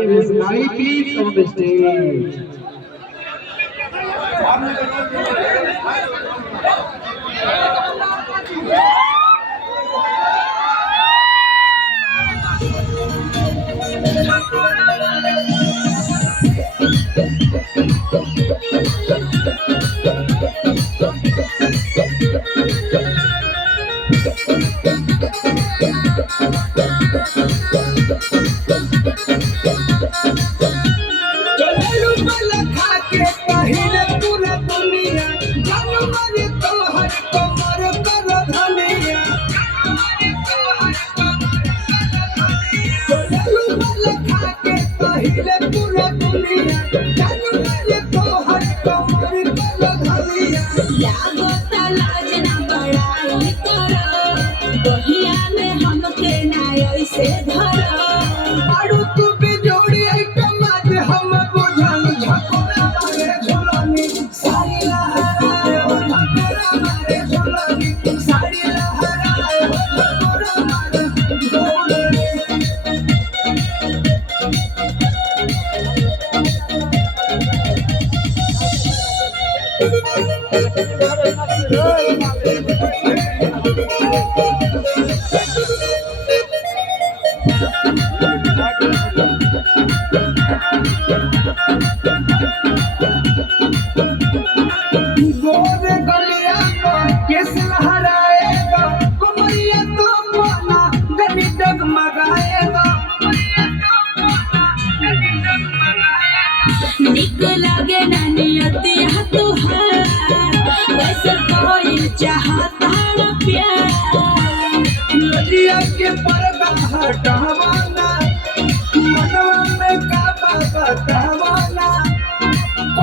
Ladies, Nani, please come on the stage. के पर्दा हटावाना मनवा में काबा बतावाना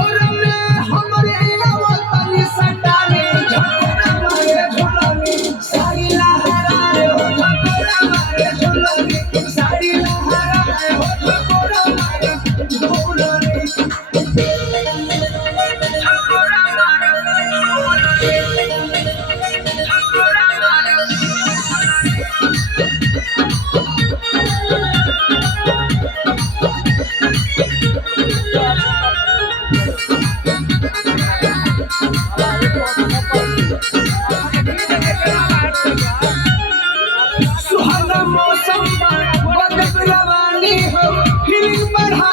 और में हमरे आवतनी सटाने झकोरा मारे झोलानी साड़ी लहराए हो झकोरा मारे झोलानी साड़ी लहराए हो झकोरा मारे झोलानी झकोरा मारे सुहाना मौसम बदल रवानी हो फीलिंग बढ़ा